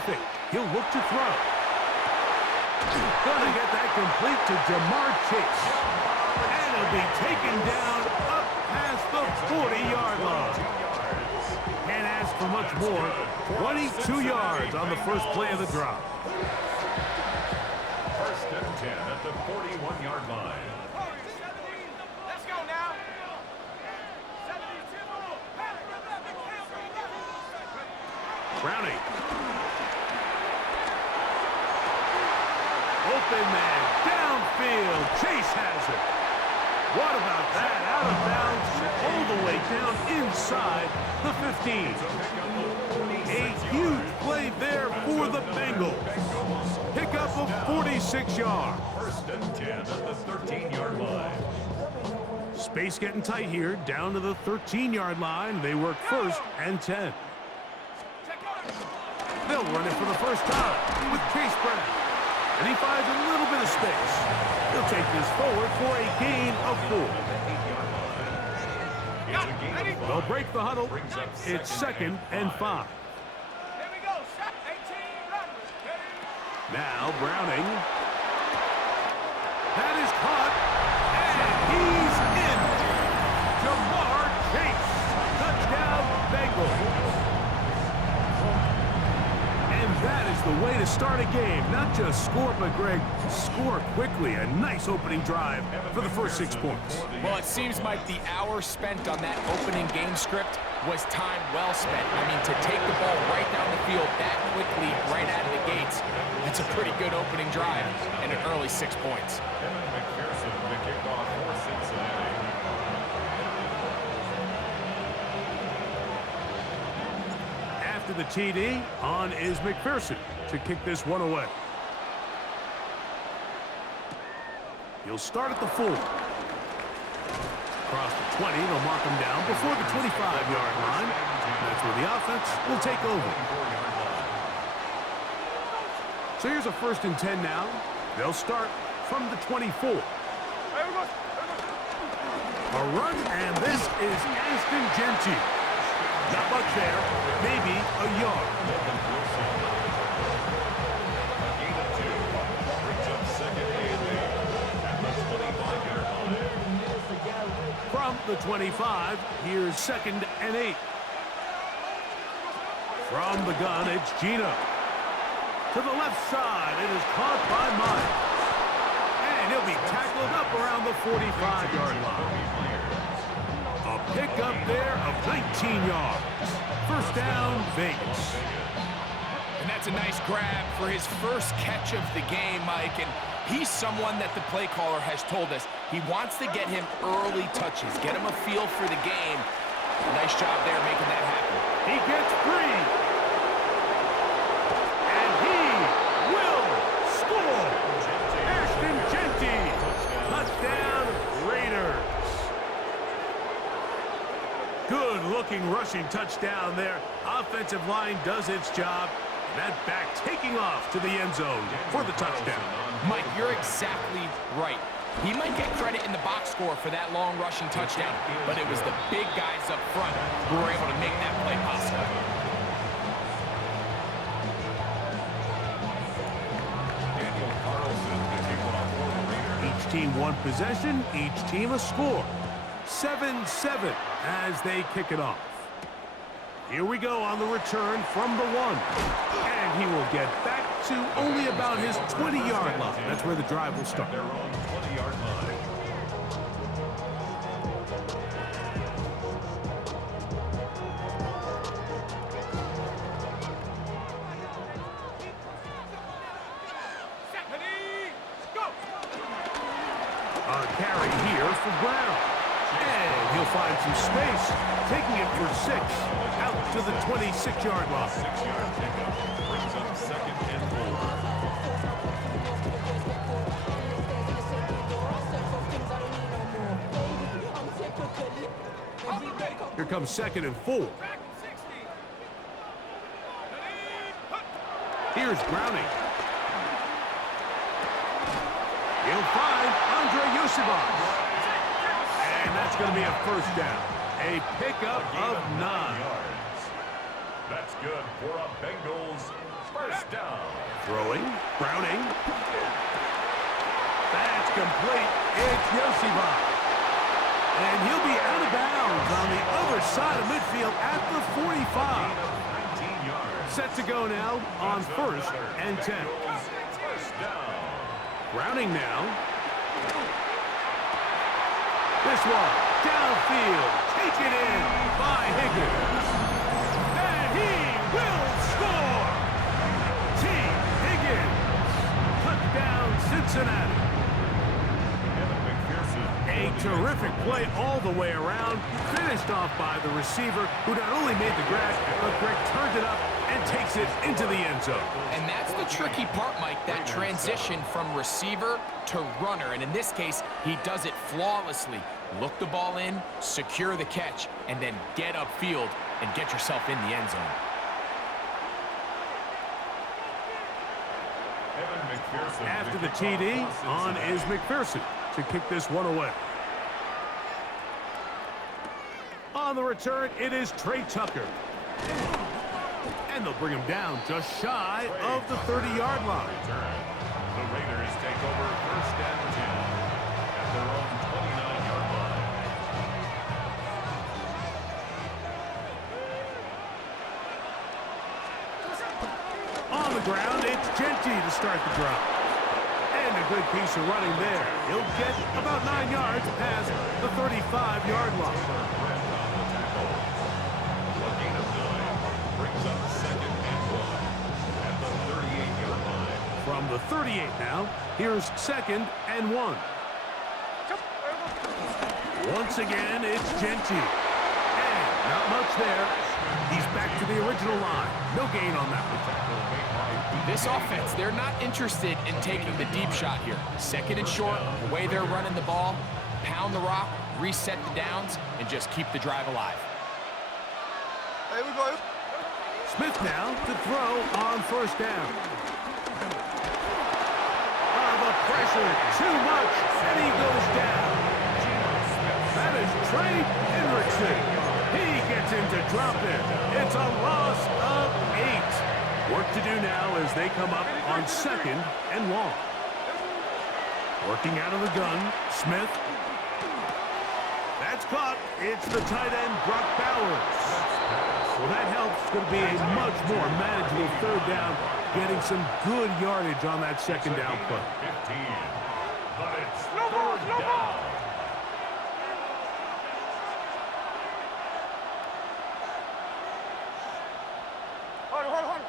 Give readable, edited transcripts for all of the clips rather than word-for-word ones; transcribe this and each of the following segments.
play fake. He'll look to throw. Gonna get that complete to Jamar Chase. And he'll be taken down up past the 40-yard line. Can't ask for much more. 22 yards on the first play of the drive. First and 10 at the 41-yard line. Let's go now. Browning. Open man, downfield. Chase has it. What about that? Out of bounds, all the way down inside the 15. A huge play there for the Bengals. Pick up of 46 yards. First and 10 at the 13-yard line. Space getting tight here, down to the 13-yard line. They work first and 10. They'll run it for the first time with Chase Brown. And he finds a little bit of space. He'll take this forward for a gain of 4. They'll break the huddle. It's second and 5. Now Browning. That is caught. And he's in. Jamar Chase. Touchdown Bengals. And that is the way to start a game. Not just score, but, Greg, score quickly. A nice opening drive for the first 6 points. Well, it seems like the hour spent on that opening game script was time well spent. I mean, to take the ball right down the field that quickly, right out of the gates, that's a pretty good opening drive and an early 6 points. The kickoff for Cincinnati. After the TD, on is McPherson to kick this one away. He'll start at the 4. Across the 20, they'll mark him down before the 25-yard line. That's where the offense will take over. So here's a first and 10 now. They'll start from the 24. A run, and this is Aston Gentile. Not much there, maybe a yard. From the 25, here's second and 8. From the gun, it's Gino. To the left side, it is caught by Miles. And he'll be tackled up around the 45-yard line. A pickup there of 19 yards. First down, Vegas. And that's a nice grab for his first catch of the game, Mike. And he's someone that the play caller has told us he wants to get him early touches, get him a feel for the game. Nice job there making that happen. He gets free. And he will score. Ashton Gentile. Touchdown, Raiders. Good-looking rushing touchdown there. Offensive line does its job. That back taking off to the end zone for the touchdown. Mike, you're exactly right. He might get credit in the box score for that long rushing touchdown, but it was the big guys up front who were able to make that play possible. Each team one possession, each team a score. 7-7 as they kick it off. Here we go on the return from the 1. And he will get back to only about his 20-yard line. That's where the drive will start. Their own 20-yard line. A carry here for Brown. And he'll find some space, taking it for 6 out to the 26-yard line. 6-yard pickup brings up second and 4. Here comes second and 4. Here's Browning. He'll find Andre Yusufov. And that's going to be a first down. A pickup of 9. That's good for a Bengals First down. Throwing, Browning. That's complete. It's Yoshiba. And he'll be out of bounds on the other side of midfield at the 45. 19 yards. Set to go now on 1st and 10. First down. Browning now. This one, downfield, taken in by Higgins. And he will score! T. Higgins. Touchdown, Cincinnati. A terrific play all the way around, finished off by the receiver, who not only made the grab, but Greg turned it up and takes it into the end zone. And that's the tricky part, Mike, that transition from receiver to runner. And in this case, he does it flawlessly. Look the ball in, secure the catch, and then get upfield and get yourself in the end zone. After the TD, on is McPherson to kick this one away. On the return, it is Trey Tucker. And they'll bring him down just shy of the 30-yard line. The Raiders take over 1st and 10 at their own 29-yard line. On the ground, it's Genty to start the drive. And a good piece of running there. He'll get about 9 yards past the 35-yard line. A gain of 9 brings up 2nd and 1 at the 38-yard line. From the 38 now, here's 2nd and 1. Once again, it's Genty. And not much there. He's back to the original line. No gain on that one. This offense, they're not interested in taking the deep shot here. 2nd and short, the way they're running the ball, pound the rock, reset the downs, and just keep the drive alive. Hey, we go. Smith now to throw on 1st down. The pressure, too much, and he goes down. That is Trey Hendrickson. He gets into drop it. It's a loss of 8. Work to do now as they come up on 2nd and long. Working out of the gun, Smith. That's caught. It's the tight end, Brock Bowers. Well, that helps. It's going to be a much more manageable 3rd down, getting some good yardage on that 2nd down play. 15. But it's 3rd down. Hold.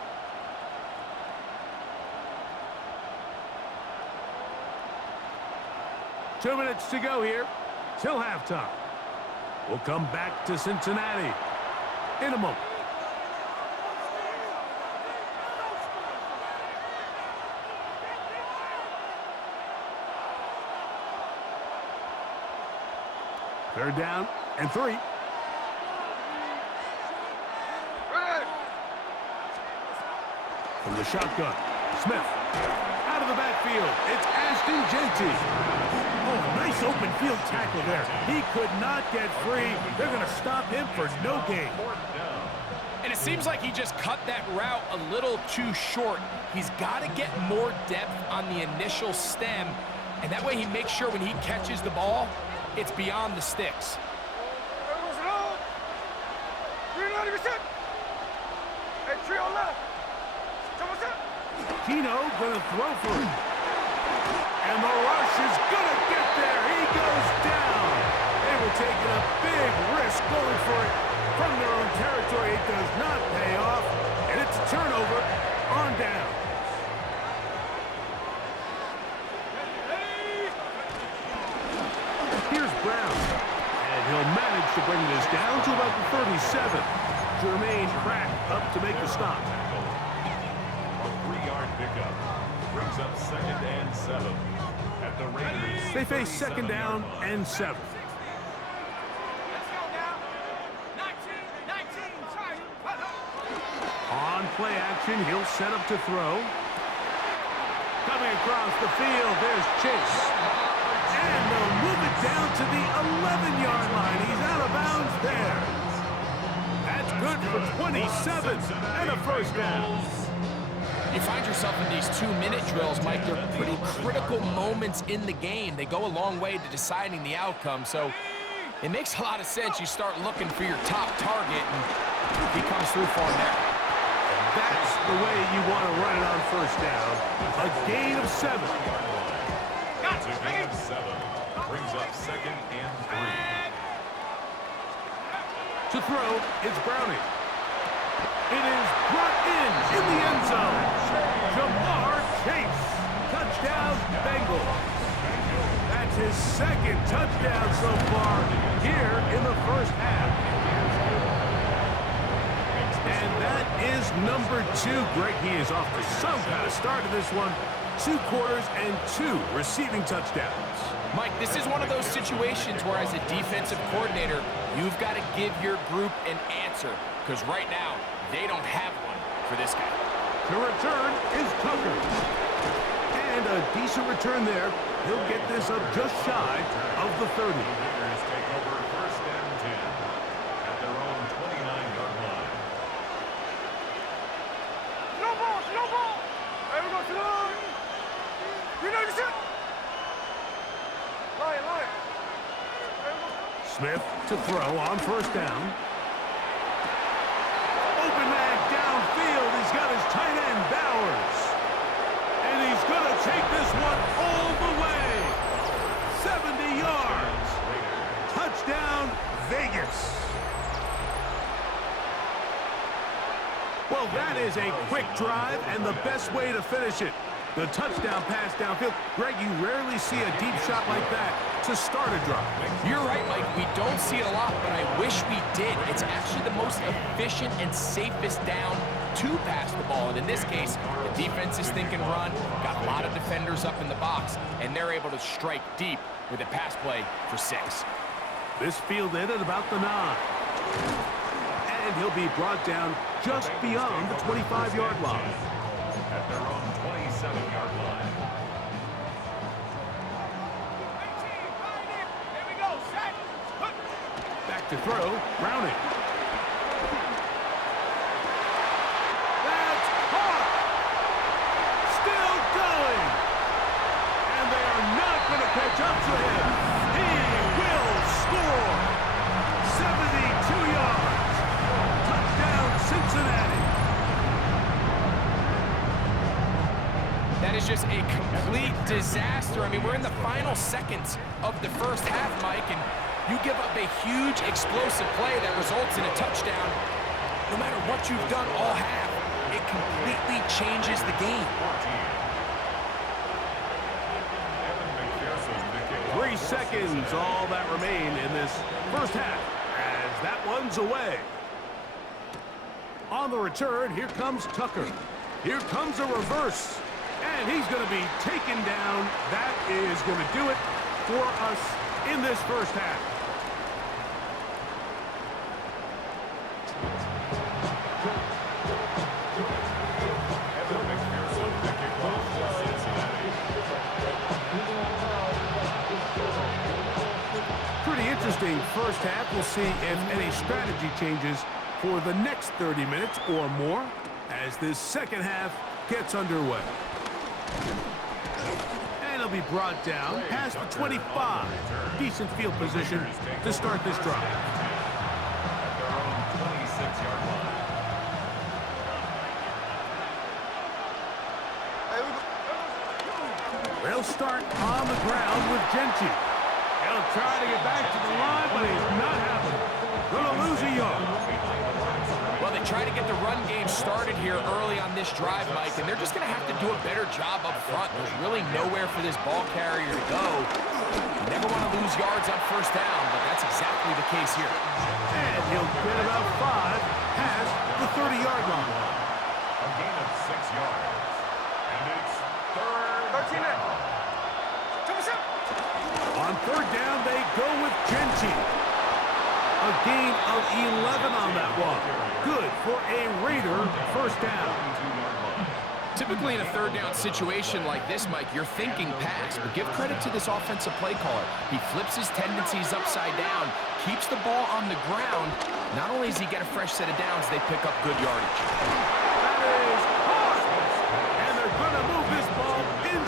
2 minutes to go here till halftime. We'll come back to Cincinnati in a moment. Third down and 3. From the shotgun, Smith. Out of the backfield, it's Ashton Genty. Oh, nice open field tackle there. He could not get free. They're going to stop him for no gain. And it seems like he just cut that route a little too short. He's got to get more depth on the initial stem, and that way he makes sure when he catches the ball, it's beyond the sticks. Keno gonna throw for it. And the rush is gonna get there. He goes down. They were taking a big risk going for it from their own territory. It does not pay off. And it's a turnover on down. Here's Brown. And he'll manage to bring this down to about the 37. Jermaine Pratt up to make the stop. Pickup brings up 2nd and 7 at the Raiders. They face 2nd down and 7. Let's go now. 19, time. On play action, he'll set up to throw. Coming across the field, there's Chase. And they'll move it down to the 11-yard line. He's out of bounds there. That's good for 27 and a 1st down. You find yourself in these 2-minute drills, Mike. They're pretty critical moments in the game. They go a long way to deciding the outcome, so it makes a lot of sense. You start looking for your top target, and he comes through for him there. That's the way you want to run it on first down. A gain of 7. It's a gain of 7. Brings up 2nd and 3. To throw is Browning. It is brought in the end zone. Jamar Chase. Touchdown, Bengals. That's his 2nd touchdown so far here in the first half. And that is number 2. Greg, he is off to some kind of start to this one. 2 quarters and 2 receiving touchdowns. Mike, this is one of those situations where as a defensive coordinator, you've got to give your group an answer, because right now, they don't have one for this guy. The return is Tucker. And a decent return there. He'll get this up just shy of the 30. Raiders take over 1st and 10 at their own 29-yard line. Slow ball, slow ball. There we go, slow. You know this. Line. There we go. Smith to throw on first down. Open man downfield. He's got his tight end, Bowers. And he's going to take this one all the way. 70 yards. Touchdown, Vegas. Well, that is a quick drive and the best way to finish it. The touchdown pass downfield. Greg, you rarely see a deep shot like that to start a drive. You're right, Mike. We don't see it a lot, but I wish we did. It's actually the most efficient and safest down to pass the ball. And in this case, the defense is thinking run, got a lot of defenders up in the box, and they're able to strike deep with a pass play for 6. This fielded at about the 9. And he'll be brought down just beyond the 25-yard line. At their own 27-yard line. Here we go, set. Back to throw, Browning. That's caught! Still going! And they are not going to catch up to him. He will score! 72 yards. Touchdown, Cincinnati. That is just a complete disaster. I mean, we're in the final seconds of the first half, Mike, and you give up a huge explosive play that results in a touchdown. No matter what you've done all half, it completely changes the game. 3 seconds, all that remain in this first half, as that one's away. On the return, here comes Tucker. Here comes a reverse. And he's going to be taken down. That is going to do it for us in this first half. Pretty interesting first half. We'll see if any strategy changes for the next 30 minutes or more as this second half gets underway. And he'll be brought down past the 25. Decent field position to start this drive. At their own 26-yard line. They'll start on the ground with Gentry. He'll try to get back to the line, but he's not happening. Gonna lose a yard. Well, they try to get the run game started here early on this drive, Mike, and they're just going to have to do a better job up front. There's really nowhere for this ball carrier to go. You never want to lose yards on first down, but that's exactly the case here. And he'll get about 5 past the 30-yard line. A gain of 6 yards. And it's 3rd down. On 3rd down, they go with Gentry. A gain of 11 on that one. Good for a Raider first down. Typically in a 3rd down situation like this, Mike, you're thinking pass, but give credit to this offensive play caller. He flips his tendencies upside down, keeps the ball on the ground. Not only does he get a fresh set of downs, they pick up good yardage. That is caught.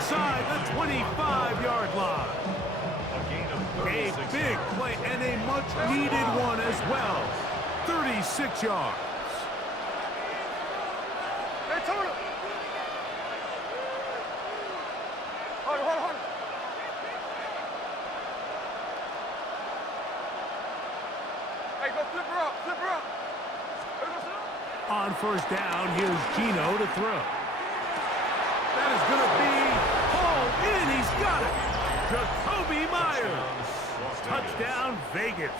inside the 25-yard line. A big play and a much-needed one as well. 36 yards. Hey, Tony. Hold on. Hey, go flip her up. Hey, go sit up. On first down, here's Gino to throw. That is going to be hauled in. He's got it. Jacoby Myers. Touchdown, Vegas.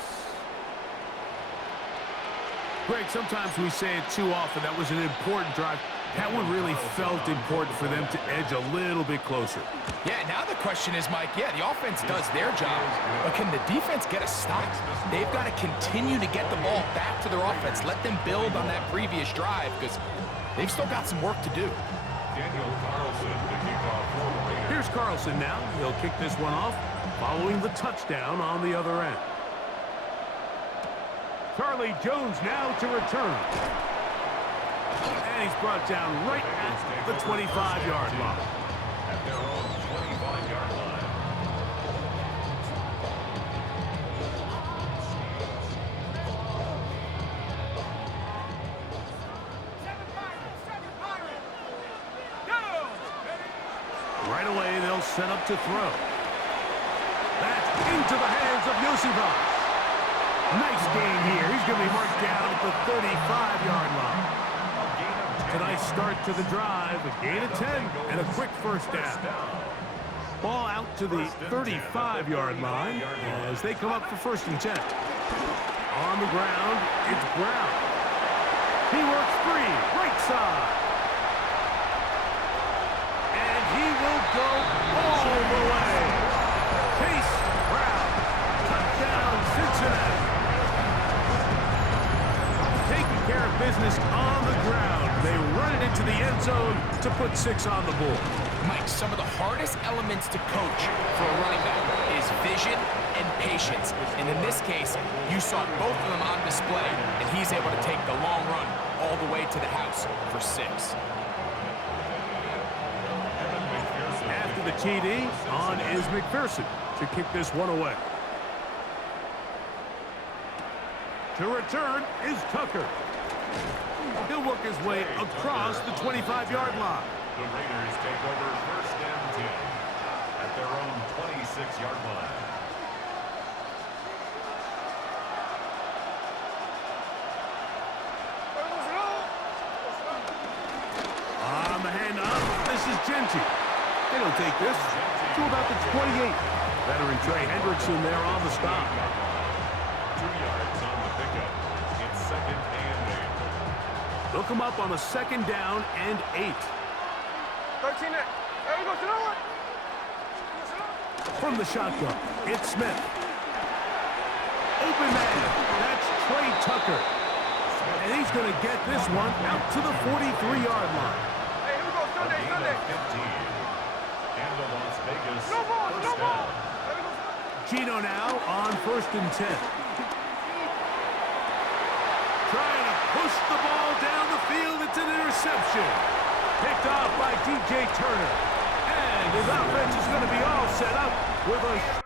Greg, sometimes we say it too often. That was an important drive. That one really felt important for them to edge a little bit closer. Yeah, now the question is, Mike, the offense does their job, but can the defense get a stop? They've got to continue to get the ball back to their offense. Let them build on that previous drive because they've still got some work to do. Daniel Carlson to kick off for the Raiders. Here's Carlson now. He'll kick this one off following the touchdown on the other end. Charlie Jones now to return. And he's brought down right at the 25-yard line. At their own 25-yard line. Right away, they'll set up to throw. That's into the hands of Yosivas. Nice gain here. He's going to be marked down at the 35-yard line. A nice start to the drive. A gain of 10 and a quick first down. Ball out to the 35-yard line as they come up for 1st and 10. On the ground, it's Brown. He works free, right side. And he will go all the way. Chase Brown. Touchdown, Cincinnati. Taking care of business on the ground. They run it into the end zone to put 6 on the board. Mike, some of the hardest elements to coach for a running back is vision and patience. And in this case, you saw both of them on display, and he's able to take the long run all the way to the house for 6. After the TD, on is McPherson to kick this one away. To return is Tucker. He'll work his way across the 25-yard line. The Raiders take over 1st and 10 at their own 26-yard line. On the handoff, this is Genty. He'll take this to about the 28. Veteran Trey Hendrickson there on the stop. 2 yards on the pickup. It's 2nd and 8. They'll come up on a 2nd down and 8. 13. Hey, we go to the one. From the shotgun, it's Smith. Open man, that's Trey Tucker. And he's going to get this one out to the 43-yard line. Hey, here we go. Sunday. 15. And the Las Vegas No ball. first down. Hey, we go. Gino now on 1st and 10. Trying to push the ball down the field. It's an interception. Picked off by DJ Turner. And his offense is going to be all set up with a